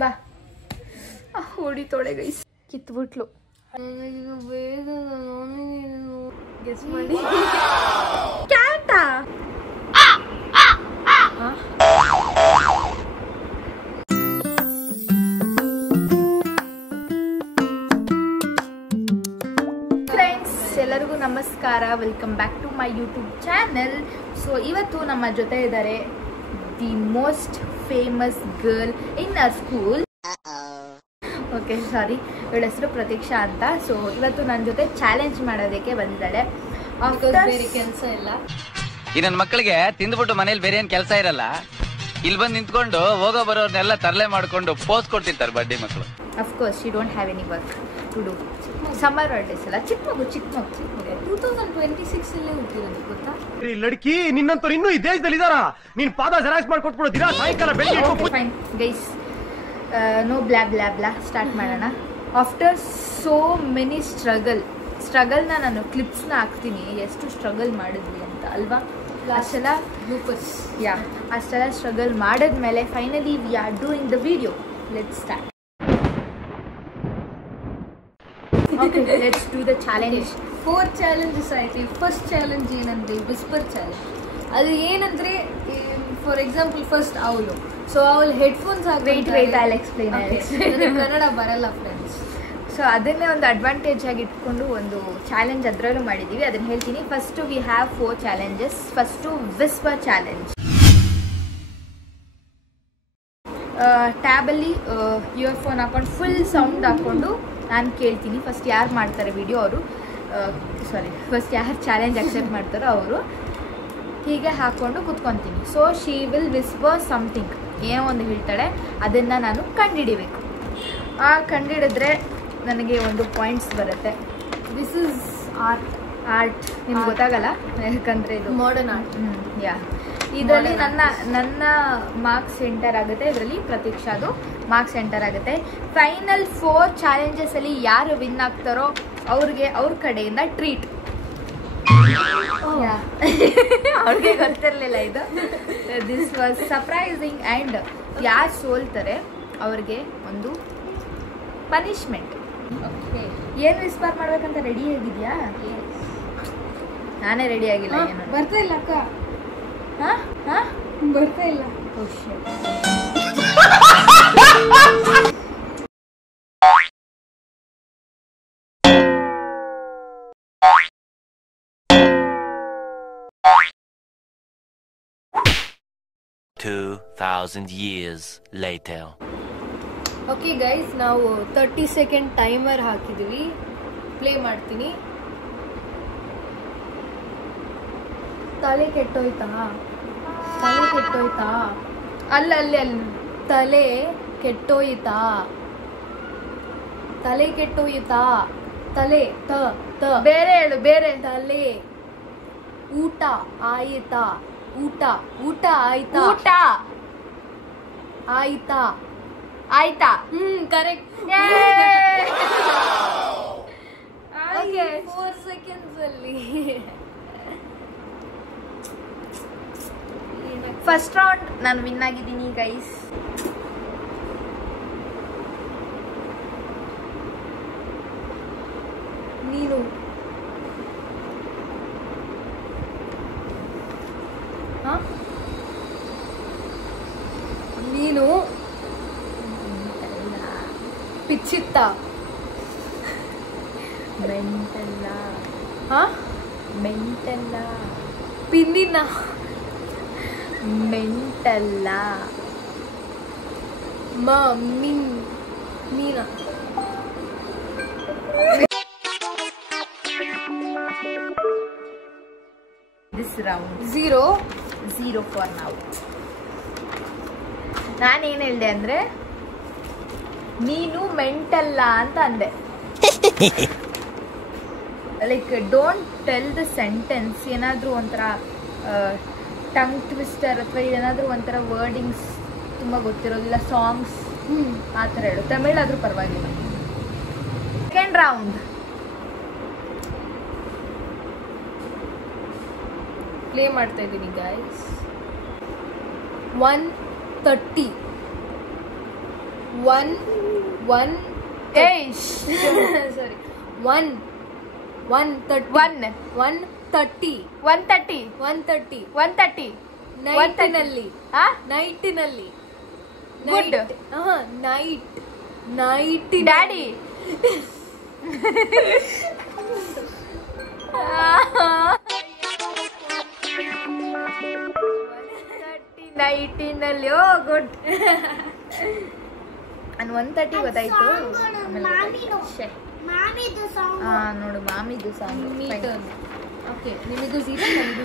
ಬಾ ಹೊಡಿತೋಳೆ guys ಕಿತ್ಬಿಟ್ಲು guess ಮಾಡಿ ಕ್ಯಾಟಾ friends ಎಲ್ಲರಿಗೂ ನಮಸ್ಕಾರ welcome back to my YouTube channel so ಇವತ್ತು ನಮ್ಮ ಜೊತೆ ಇದ್ದಾರೆ the most famous girl in our school okay sorry ಇವಳ ಹೆಸರು ಪ್ರತೀಕ್ಷಾ ಅಂತ ಸೊ ಇವತ್ತು ನನ್ನ ಜೊತೆ ಚಾಲೆಂಜ್ ಮಾಡೋದಕ್ಕೆ ಬಂದಿದ್ದಾಳೆ ಬೇರೆ ಕೆಲಸ ಇಲ್ಲ ಈ ನನ್ನ ಮಕ್ಕಳಿಗೆ ತಿಂದ್ಬಿಟ್ಟು ಮನೇಲಿ ಬೇರೆ ಏನ್ ಕೆಲಸ ಇರಲ್ಲ ಇಲ್ಲಿ ಬಂದು ನಿಂತ್ಕೊಂಡು ಹೋಗೋ ಬರೋರ್ನೆಲ್ಲ ತರಲೆ ಮಾಡ್ಕೊಂಡು ಪೋಸ್ ಕೊಡ್ತಿರ್ತಾರೆ ಬಡ್ಡಿ ಮಕ್ಕಳು of course she don't have any work to do summer holidays ಅಲ್ಲ ಚಿಕ್ಕ ಮಗು 2026 ಅಲ್ಲೇ ಹುಟ್ಟಿರೋದು ಗೊತ್ತಾ ಲಡ್ಕಿ ನಿನ್ನಂತವ್ರು ಇನ್ನೂ ಈ ದೇಶದಲ್ಲಿ ಇದಾರ ನೀನ್ ಪಾದ ಜೆರಾಕ್ಸ್ ಮಾಡ್ಕೊಟ್ಬಿಡು ದಿನ ಸಾಯಂಕಾಲ ಬೆಳಿಗ್ಗೆ fine guys no bla bla bla start ಮಾಡೋಣ ಆಫ್ಟರ್ ಸೋ ಮೆನಿ ಸ್ಟ್ರಗಲ್ನ ನಾನು ಕ್ಲಿಪ್ಸ್ನ ಹಾಕ್ತೀನಿ ಎಷ್ಟು ಸ್ಟ್ರಗಲ್ ಮಾಡಿದ್ವಿ ಅಂತ ಅಲ್ವಾ ಅಷ್ಟೆಲ್ಲ ಅಷ್ಟೆಲ್ಲ ಸ್ಟ್ರಗಲ್ ಮಾಡಿದ್ಮೇಲೆ finally we are doing the video let's start Okay, let's do the challenge. 4 challenges ಆಯ್ತು. ಫಸ್ಟ್ ಚಾಲೆಂಜ್ ಏನಂದ್ರೆ ವಿಸ್ಪರ್ ಚಾಲೆಂಜ್. ಅದು ಏನಂದ್ರೆ ಫಾರ್ ಎಕ್ಸಾಂಪಲ್ ಫಸ್ಟ್ ಅವಳು ಸೊ ಅವಳು headphones wait I'll explain. Kannada ಬರಲ್ಲ ಫ್ರೆಂಡ್ಸ್. ಸೊ ಅದನ್ನೇ ಒಂದು ಅಡ್ವಾಂಟೇಜ್ ಆಗಿ ಇಟ್ಕೊಂಡು ಒಂದು ಚಾಲೆಂಜ್ ಅದರಲ್ಲೂ ಮಾಡಿದ್ದೀವಿ ಅದನ್ನ ಹೇಳ್ತೀನಿ. First we have 4 challenges. First whisper challenge. ಟ್ಯಾಬಲ್ಲಿ ಇಯರ್ಫೋನ್ ಹಾಕೊಂಡು ಫುಲ್ ಸೌಂಡ್ ಹಾಕ್ಕೊಂಡು ನಾನು ಕೇಳ್ತೀನಿ ಫಸ್ಟ್ ಯಾರು ಮಾಡ್ತಾರೆ ವಿಡಿಯೋ ಅವರು ಫಸ್ಟ್ ಯಾರು ಚಾಲೆಂಜ್ ಅಕ್ಸೆಪ್ಟ್ ಮಾಡ್ತಾರೋ ಅವರು ಹೀಗೆ ಹಾಕ್ಕೊಂಡು ಕೂತ್ಕೊತೀನಿ. So she will whisper something ಏನೋ ಒಂದು ಹೇಳ್ತಾಳೆ ಅದನ್ನು ನಾನು ಕಂಡುಹಿಡಿಬೇಕು. ಕಂಡುಹಿಡಿದ್ರೆ ನನಗೆ ಒಂದು ಪಾಯಿಂಟ್ಸ್ ಬರುತ್ತೆ. ದಿಸ್ ಇಸ್ ಆರ್ಟ್ ನಿಮ್ಗೆ ಗೊತ್ತಾಗಲ್ಲ ಯಾಕಂದರೆ ಇದು ಮಾಡರ್ನ್ ಆರ್ಟ್. ಇದರಲ್ಲಿ ನನ್ನ ಮಾರ್ಕ್ಸ್ ಎಂಟರ್ ಆಗುತ್ತೆ, ಇದರಲ್ಲಿ ಪ್ರತೀಕ್ಷಾದು ಮಾರ್ಕ್ಸ್ ಎಂಟರ್ ಆಗುತ್ತೆ. ಫೈನಲ್ 4 ಚಾಲೆಂಜಸ್ ಅಲ್ಲಿ ಯಾರು ವಿನ್ ಆಗ್ತಾರೋ ಅವ್ರ ಕಡೆಯಿಂದ ಟ್ರೀಟ್. ಅವ್ರಿಗೆ ಗೊತ್ತಿರಲಿಲ್ಲ ಇದು. ದಿಸ್ ವಾಸ್ ಸರ್ಪ್ರೈಸಿಂಗ್ ಆ್ಯಂಡ್ ಯಾರು ಸೋಲ್ತಾರೆ ಅವ್ರಿಗೆ ಒಂದು ಪನಿಷ್ಮೆಂಟ್. ಏನು ವಿಸ್ಪರ್ ಮಾಡ್ಬೇಕಂತ ರೆಡಿ ಆಗಿದ್ಯಾ? ನಾನೇ ರೆಡಿ ಆಗಿಲ್ಲ. ಏನು ಬರ್ತಾ ಇಲ್ಲ ಅಕ್ಕ, ಬರ್ತಾ ಇಲ್ಲ. 2000 years later. ಓಕೆ ಗೈಸ್, ನಾವು 30 ಸೆಕೆಂಡ್ ಟೈಮರ್ ಹಾಕಿದೀವಿ. ಪ್ಲೇ ಮಾಡ್ತೀನಿ. ತಲೆ ಕೆಟ್ಟೋಯ್ತಾ? ಅಲ್ಲಿ ತಲೆ ಕೆಟ್ಟೋಯ್ತಾ? ತಲೆ ಬೇರೆ ಹೇಳು, ಬೇರೆ. ತಲೆ ಊಟ ಆಯ್ತಾ? ಊಟ ಆಯ್ತಾ? ಆಯ್ತಾ? ಕರೆಕ್ಟ್. ಓಕೆ, 4 ಸೆಕೆಂಡ್ಸ್ ಅಲ್ಲಿ. ಫಸ್ಟ್ ರೌಂಡ್ ನಾನು ವಿನ್ ಆಗಿದ್ದೀನಿ ಗೈಸ್. ನೀನು ಪಿಚ್ಚಿತ್ತ? ಮೆಂಟಲ್ಲ ಪಿನ್ನಿನ? ಮೆಂಟಲ್ಲ ಮೀನ? This round 0 for now. ನಾನೇನು ಹೇಳಿದೆ ಅಂದ್ರೆ ನೀನು ಮೆಂಟಲ್ಲ ಅಂತ ಅಂದೆ. Like don't tell the sentence. ಏನಾದರೂ ಒಂಥರ ಟಂಗ್ ಟ್ವಿಸ್ಟರ್ ಅಥವಾ ಏನಾದರೂ ಒಂಥರ ವರ್ಡಿಂಗ್ಸ್ ತುಂಬ ಗೊತ್ತಿರೋದಿಲ್ಲ, ಸಾಂಗ್ಸ್ ಆ ಥರ ಹೇಳು. ತಮಿಳಾದರೂ ಪರವಾಗಿಲ್ಲ. ಸೆಕೆಂಡ್ ರೌಂಡ್ ಪ್ಲೇ ಮಾಡ್ತಾ ಇದ್ದೀನಿ ಗೈಸ್. 130 1 sorry 130 ನೈಟಿನಲ್ಲಿ ಗುಡ್ ನೈಟ್ ಡ್ಯಾಡಿ ನೈಟಿನಲ್ಲಿ ಓ ಗುಡ್ ನಾನು 130 ಗೊತ್ತಾಯ್ತು ನೋಡು ಮಾಮಿದು ಸಾಂಗ್ ಓಕೆ ನಿಮಗೂ 0 ನನಗೂ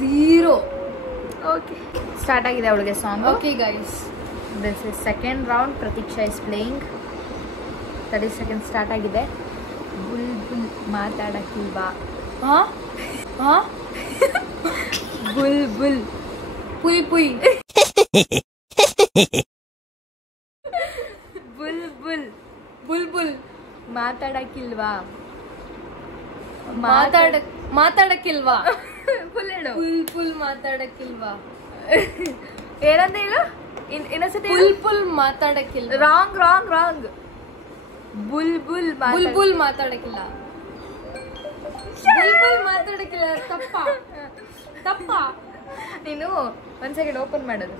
0 ಓಕೆ ಸ್ಟಾರ್ಟ್ ಆಗಿದೆ ಅವಳಿಗೆ song okay guys this is second round Prateeksha is playing 30 second start ಆಗಿದೆ ಬುಲ್ ಬುಲ್ ಮಾತಾಡಕ್ಕಿಲ್ವಾ ಬುಲ್ ಬುಲ್ ಪುಯ್ ಪುಯ್ ಬುಲ್ ಬುಲ್ ಬುಲ್ ಬುಲ್ ಮಾತಾಡಕ್ಕಿಲ್ವಾ ಮಾತಾಡಕ್ಕಿಲ್ವಾ ಫುಲ್ ಹೇಳು ಫುಲ್ ಮಾತಾಡಕ್ಕಿಲ್ವಾ ಏನಂತ ಹೇಳು ಇನ್ನೊಂದ್ಸತಿ ಫುಲ್ ಮಾತಾಡಕ್ಕಿಲ್ವಾ ರಾಂಗ್ ರಾಂಗ್ ರಾಂಗ್ ಬುಲ್ ಬುಲ್ ಬುಲ್ ಮಾತಾಡಕ್ಕಿಲ್ಲ ಬುಲ್ ಮಾತಾಡಕ್ಕಿಲ್ಲ ತಪ್ಪ ನೀನು ಒಂದ್ ಸೆಕೆಂಡ್ ಓಪನ್ ಮಾಡೋದು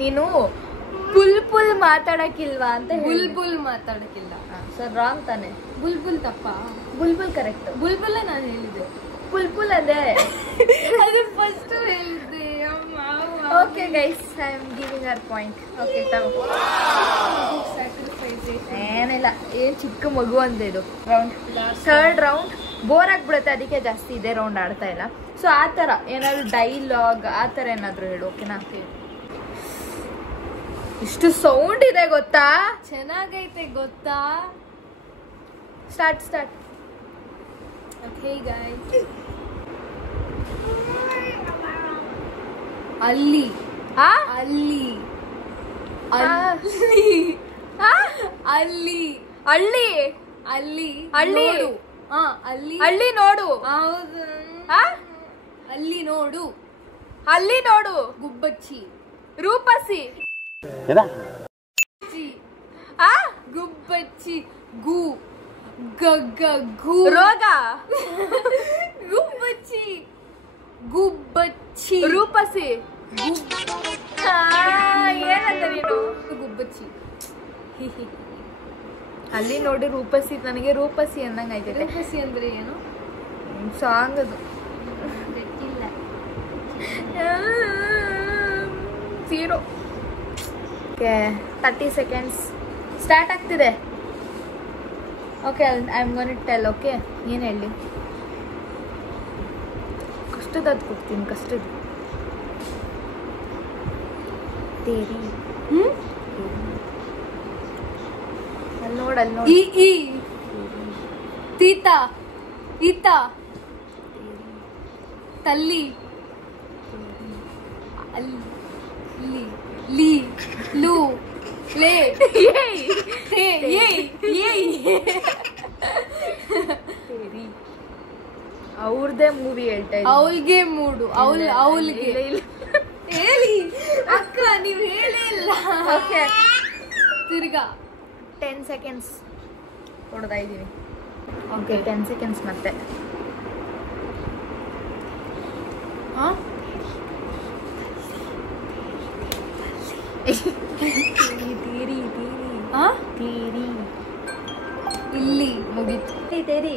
ನೀನು ಬುಲ್ ಮಾತಾಡಕ್ಕಿಲ್ವಾ ಅಂತ ಬುಲ್ ಮಾತಾಡಕ್ಕಿಲ್ಲ ಸರ್ ರಾಂಗ್ ತಾನೆ ಬುಲ್ ತಪ್ಪ ಬುಲ್ ಕರೆಕ್ಟ್ ಬುಲ್ ನಾನು ಹೇಳಿದೆ ಬುಲ್ ಅದೇ ಅದು ಫಸ್ಟ್ ಹೇಳಿದ್ದೆ okay guys I am giving her point okay ತಗೋ ಏನಿಲ್ಲ ಏನ್ ಚಿಕ್ಕ ಮಗು ಅಂತ ಇದು ರೌಂಡ್ ಥರ್ಡ್ ರೌಂಡ್ ಬೋರ್ ಆಗ್ಬಿಡುತ್ತೆ ಅದಕ್ಕೆ ಜಾಸ್ತಿ ಇದೆ ರೌಂಡ್ ಆಡ್ತಾ ಇಲ್ಲ ಸೊ ಆ ಥರ ಏನಾದ್ರು ಡೈಲಾಗ್ ಆ ಥರ ಏನಾದ್ರು ಹೇಳು ಓಕೆನಾ ಇಷ್ಟು ಸೌಂಡ್ ಇದೆ ಗೊತ್ತಾ ಚೆನ್ನಾಗೈತೆ ಗೊತ್ತಾ ಸ್ಟಾರ್ಟ್ ಓಕೆ ಗೈಸ್ ಅಲ್ಲಿ ಅಲ್ಲಿ ಅಲ್ಲಿ ಹಳ್ಳಿ ಅಲ್ಲಿ ಹಳ್ಳಿ ನೋಡು. ಅಲ್ಲಿ ಹಳ್ಳಿ ನೋಡು ಹೌದು ಅಲ್ಲಿ ನೋಡು ಅಲ್ಲಿ ನೋಡು ಗುಬ್ಬಚ್ಚಿ ರೂಪಸಿ ಗುಬ್ಬಚ್ಚಿ ಗು ಗು ರೋಗ ಗುಬ್ಬಚ್ಚಿ ರೂಪಸಿ ಏನಂತ ನೀನು ಗುಬ್ಬಚ್ಚಿ ಅಲ್ಲಿ ನೋಡಿ ರೂಪಸಿ ನನಗೆ ರೂಪಸಿ ಅನ್ನಂಗ ಐತೆ ರೂಪಸಿ ಅಂದ್ರೆ ಏನು ಸಾಂಗ್ ಅದು ಗೊತ್ತಿಲ್ಲ 0 ಓಕೆ 30 ಸೆಕೆಂಡ್ಸ್ ಸ್ಟಾರ್ಟ್ ಆಗ್ತಿದೆ okay I am gonna tell okay ಏನು ಹೇಳಿ ಕಷ್ಟದ ಅದು ಕೊಡ್ತೀನಿ ಕಷ್ಟದ ತೇರಿ ಅಲ್ಲಿ ನೋಡಿ ಈ ತೀತ ಈತ ತಲ್ಲಿ ಅಲ್ಲಿ ಲೀ ಲೂ ಲೇ ತೇ ಏಯ್ ಅವ್ರದೇ ಮೂವಿ ಹೇಳ್ತಾ ಇದ್ದೀನಿ ಅವಳಿಗೆ ಮೂಡು ಅವಳಿಗೆ ಹೇಳಿ ಅಕ್ಕ ನೀವು ಹೇಳೇ ಇಲ್ಲ ಓಕೆ ತಿರ್ಗಾ 10 ಸೆಕೆಂಡ್ಸ್ ಕೊಡ್ತಾ ಇದ್ದೀನಿ ಓಕೆ 10 ಸೆಕೆಂಡ್ಸ್ ಮತ್ತೆ ತೀರಿ ಇಲ್ಲಿ ಮುಗೀತು ತೇರಿ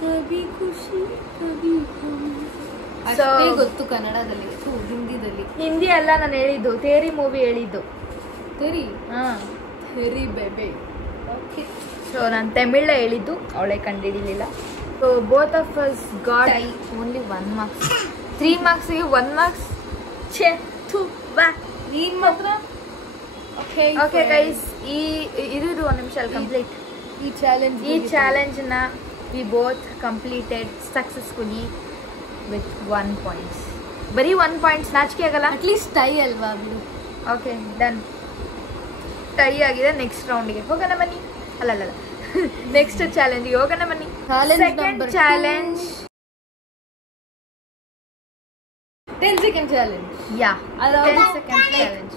ಕಭಿ ಖುಷಿ ಕಭಿ ಅಷ್ಟೇ ಗೊತ್ತು ಕನ್ನಡದಲ್ಲಿ ಹಿಂದಿದಲ್ಲಿ ಹಿಂದಿ ಅಲ್ಲ ನಾನು ಹೇಳಿದ್ದು ತೇರಿ ಮೂವಿ ಹೇಳಿದ್ದು ತೆರಿ ಹಾ ತೆರಿ ಬೇಬೆ ಓಕೆ ಸೊ ನಾನು ತಮಿಳ ಹೇಳಿದ್ದು ಅವಳೇ ಕಂಡುಹಿಡಿಲಿಲ್ಲ so both of us got only 1 marks 3 ಮಾರ್ಕ್ಸ್ಗೆ 1 ಮಾರ್ಕ್ಸ್ ಛೇ ಥು ಬಾ ನೀನ್ ಮಾತ್ರ ಓಕೆ ಗೈಸ್ ಇದು 1 ನಿಮಿಷ ಕಂಪ್ಲೀಟ್ ಈ ಚಾಲೆಂಜ್ನ we both completed successfully with 1 points ಬರೀ 1 ಪಾಯಿಂಟ್ಸ್ ನಾಚಿಕೆ ಆಗಲ್ಲ ಅಟ್ಲೀಸ್ಟ್ ಟೈ ಅಲ್ವಾ ಬಿಡು ಓಕೆ ಡನ್ ಟೈ ಆಗಿದೆ ನೆಕ್ಸ್ಟ್ ರೌಂಡ್ಗೆ ಹೋಗೋಣ ಬನ್ನಿ ಅಲ್ಲ ನೆಕ್ಸ್ಟ್ ಚಾಲೆಂಜ್ಗೆ ಹೋಗೋಣ ಬನ್ನಿ second challenge 10 second challenge yeah ಅದು 10 ಸೆಕೆಂಡ್ ಚಾಲೆಂಜ್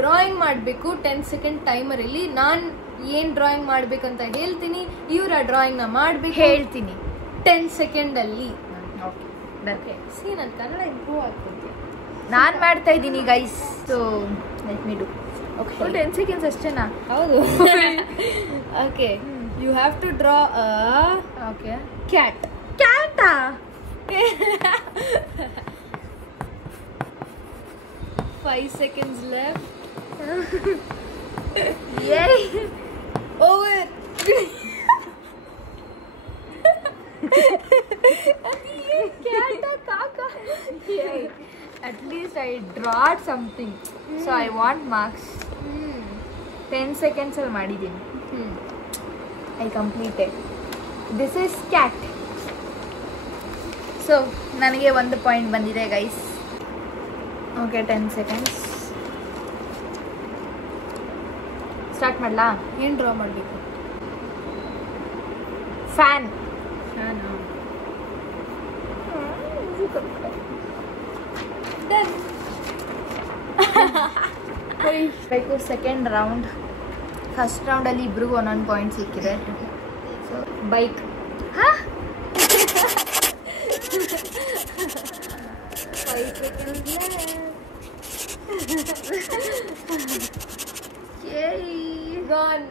ಡ್ರಾಯಿಂಗ್ ಮಾಡಬೇಕು 10 ಸೆಕೆಂಡ್ ಟೈಮರಲ್ಲಿ. ನಾನು ಏನ್ ಡ್ರಾಯಿಂಗ್ ಮಾಡ್ಬೇಕಂತ ಹೇಳ್ತೀನಿ, ಇವ್ರ ಆ ಡ್ರಾಯಿಂಗ್ ನ ಮಾಡ್ಬೇಕು, ಹೇಳ್ತೀನಿ 10 ಸೆಕೆಂಡ್ ಅಲ್ಲಿ. ಓಕೆ ಸಿ ನನ್ ಕನ್ನಡ ಇಂಪ್ರೂವ್ ಆಗ್ತದೆ. ನಾನು ಮಾಡ್ತಾ ಇದ್ದೀನಿ guys. So let me do. Okay 10 seconds ಅಷ್ಟೇನಾ? ಹೌದು. Okay, you have to draw a okay cat. ಕ್ಯಾಟಾ? 5 seconds left. Yay! Over. Cata kaka. Yay! At least I drawed something. So I want marks. 10 seconds ಅಲ್ಲಿ ಮಾಡಿದ್ದೀನಿ. I completed. This is cat. So ನನಗೆ 1 point ಬಂದಿದೆ guys. Okay 10 seconds. Start ಮಾಡಲಾ? ಏನ್ draw ಮಾಡಬೇಕು? Fan. ಬೇಕು second round. First ರೌಂಡಲ್ಲಿ ಇಬ್ರಿಗೂ ಒಂದೊಂದು ಪಾಯಿಂಟ್ ಸಿಕ್ಕಿದೆ. So bike. Gone.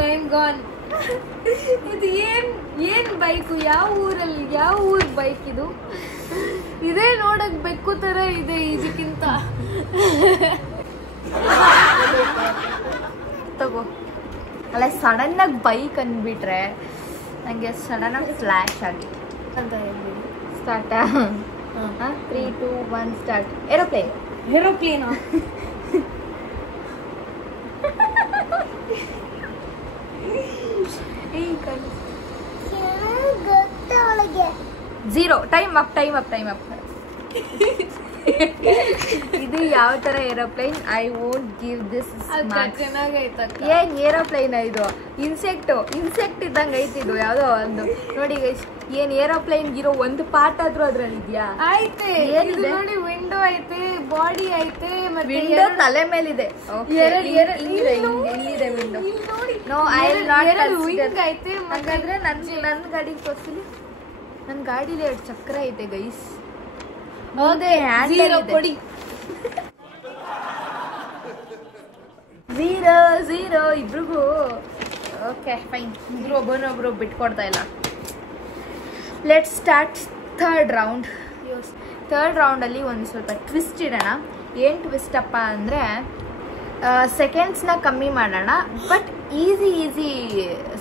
Time gone. ಇದು ಏನ್ ಬೈಕು? ಯಾವ ಊರ್ ಬೈಕ್ ಇದು? ಇದೇ ನೋಡಕ್ ಬೆಕ್ಕು ತರ ಇದೆ ಇದಕ್ಕಿಂತ. ತಗೋ. ಅಲ್ಲ ಸಡನ್ ಆಗಿ ಬೈಕ್ ಅಂದ್ಬಿಟ್ರೆ ನಂಗೆ ಸಡನ್ ಆಗಿ ಫ್ಲಾಶ್ ಆಗಿದೆ ಅಂತ ಹೇಳ್ಬಿಡಿ. ಸ್ಟಾರ್ಟಾ? 3 2 1 start. Aeroplane. Aeroplane. Zero. Time up. ಇದು ಯಾವ ತರ aeroplane? I won't give this. ಚೆನ್ನಾಗೈತ. ಏನ್ ಏರೋಪ್ಲೇನ್ ಇದು? ಇನ್ಸೆಕ್ಟ್ ಇದ್ದಂಗೆ ಐತಿ ಇದು. ಯಾವ್ದೋ ಒಂದು ನೋಡಿ ಏನ್ ಏರೋಪ್ಲೇನ್ ಇರೋ ಒಂದು ಪಾರ್ಟ್ ಆದ್ರೂ ಅದ್ರಲ್ಲಿ ಇದೆಯಾ? ಐತೆ. ಇದು ನೋಡಿ, ವಿಂಡೋ ಐತೆ, ಬಾಡಿ ಐತೆ, ಮತ್ತೆ ವಿಂಡೋ ತಲೆ ಮೇಲಿದೆ. ಇಲ್ಲಿದೆ window. No, I will not consider. ಐತೆ. ಹಾಗಾದ್ರೆ ನನ್ನ ಗಾಡಿಗೆ ತೋರಿಸಲಿ. ನನ್ನ ಗಾಡಿಲಿ 2 ಚಕ್ರ ಐತೆ ಗೈಸ್. ಕೊಡಿ. 0 ಇಬ್ರಿಗೂ. Okay fine. ಇಬ್ರು ಒಬ್ಬರೊಬ್ರು ಬಿಟ್ಕೊಡ್ತಾ ಇಲ್ಲ. Let start third round. Third ರೌಂಡಲ್ಲಿ ಒಂದು ಸ್ವಲ್ಪ ಟ್ವಿಸ್ಟ್ ಇಡೋಣ. ಏನು ಟ್ವಿಸ್ಟ್ ಅಪ್ಪ ಅಂದರೆ ಸೆಕೆಂಡ್ಸ್ನ ಕಮ್ಮಿ ಮಾಡೋಣ, ಬಟ್ ಈಸಿ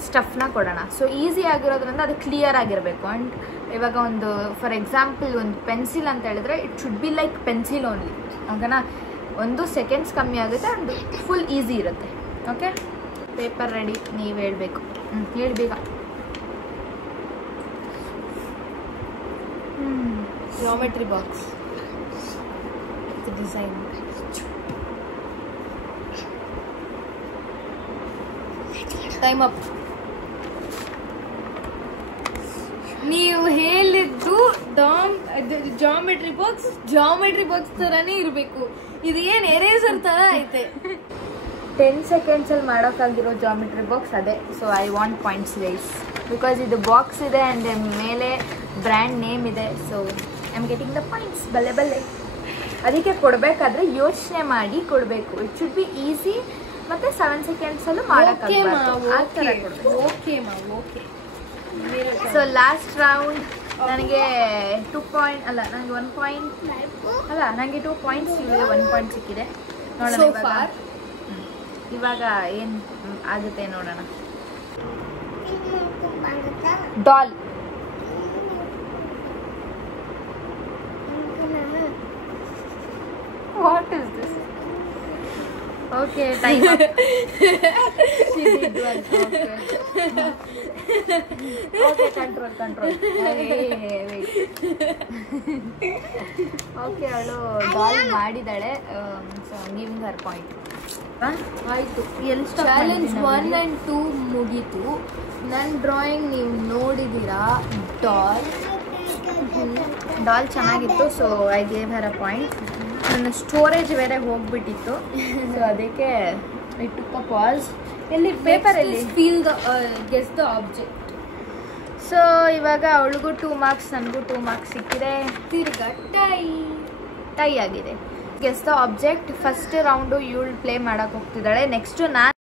ಸ್ಟಫ್ನ ಕೊಡೋಣ. ಸೊ ಈಸಿ ಆಗಿರೋದ್ರಿಂದ ಅದು ಕ್ಲಿಯರ್ ಆಗಿರಬೇಕು. ಆ್ಯಂಡ್ ಇವಾಗ ಒಂದು ಫಾರ್ ಎಕ್ಸಾಂಪಲ್ ಒಂದು ಪೆನ್ಸಿಲ್ ಅಂತ ಹೇಳಿದ್ರೆ it should be like pencil only. ಓಕೆನಾ? 1 ಸೆಕೆಂಡ್ಸ್ ಕಮ್ಮಿ ಆಗುತ್ತೆ ಆ್ಯಂಡ್ ಫುಲ್ ಈಸಿ ಇರುತ್ತೆ. Okay, paper ready. ನೀವು ಹೇಳಬೇಕು. ಹೇಳಿ ಬೇಗ. Geometry box design. Time up. ನೀವು ಹೇಳಿದ್ದು ಜಾಮೆಟ್ರಿ ಬಾಕ್ಸ್ ತರಾನೇ ಇರಬೇಕು. ಇದು ಏನ್ ಎರೇಸರ್ ತರ ಐತೆ. 10 ಸೆಕೆಂಡ್ಸಲ್ಲಿ ಮಾಡೋಕ್ಕಾಗಿರೋ ಜಾಮೆಟ್ರಿ ಬಾಕ್ಸ್ ಅದೇ. So I want points guys, because ಇದು ಬಾಕ್ಸ್ ಇದೆ ಆ್ಯಂಡ್ ಮೇಲೆ ಬ್ರ್ಯಾಂಡ್ ನೇಮ್ ಇದೆ. So I am getting the points. ಬಲ್ಲೆ. ಅದಕ್ಕೆ ಕೊಡಬೇಕಾದ್ರೆ ಯೋಚನೆ ಮಾಡಿ ಕೊಡಬೇಕು. ಇಟ್ ಶುಡ್ ಬಿ ಈಸಿ ಮತ್ತು 7 ಸೆಕೆಂಡ್ಸಲ್ಲೂ ಮಾಡೋಕ್ಕಾಗಬೇಕು. ಸೊ ಲಾಸ್ಟ್ ರೌಂಡ್ ನನಗೆ 2 ಪಾಯಿಂಟ್ ಅಲ್ಲ, ನನಗೆ 1 ಪಾಯಿಂಟ್ ಅಲ್ಲ, ನನಗೆ 2 ಪಾಯಿಂಟ್ಸ್ ಇವೆ. 1 ಪಾಯಿಂಟ್ ಸಿಕ್ಕಿದೆ. ನೋಡೋಣ ಇವಾಗ ಏನು ಆಗುತ್ತೆ ನೋಡೋಣ. Doll. What is this? Okay, time up. Okay, control. Okay, ಅವಳು ಡಾಲ್ ಮಾಡಿದಾಳೆ. So giving her point. ಆಯ್ತು. ಚಾಲೆಂಜ್ 1 and 2 ಮುಗೀತು. ನನ್ನ ಡ್ರಾಯಿಂಗ್ ನೀವು ನೋಡಿದ್ದೀರಾ. ಡಾಲ್ ಚೆನ್ನಾಗಿತ್ತು. So I gave Har a point. ನನ್ನ ಸ್ಟೋರೇಜ್ ಬೇರೆ ಹೋಗ್ಬಿಟ್ಟಿತ್ತು ಸೊ ಅದಕ್ಕೆ ಇಟ್ಟು ಪಾಸ್. ಎಲ್ಲಿ ಪೇಪರಲ್ಲಿ feel the guess the object. So ಇವಾಗ ಅವಳಿಗೂ 2 ಮಾರ್ಕ್ಸ್, ನನಗೂ 2 ಮಾರ್ಕ್ಸ್ ಸಿಕ್ಕಿದೆ. ತಿರ್ಗಾ ಟೈ ಆಗಿದೆ. Guess the object. First round ಇವಳು ಪ್ಲೇ ಮಾಡಕ್ಕೆ ಹೋಗ್ತಿದ್ದಾಳೆ. ನೆಕ್ಸ್ಟು ನಾನು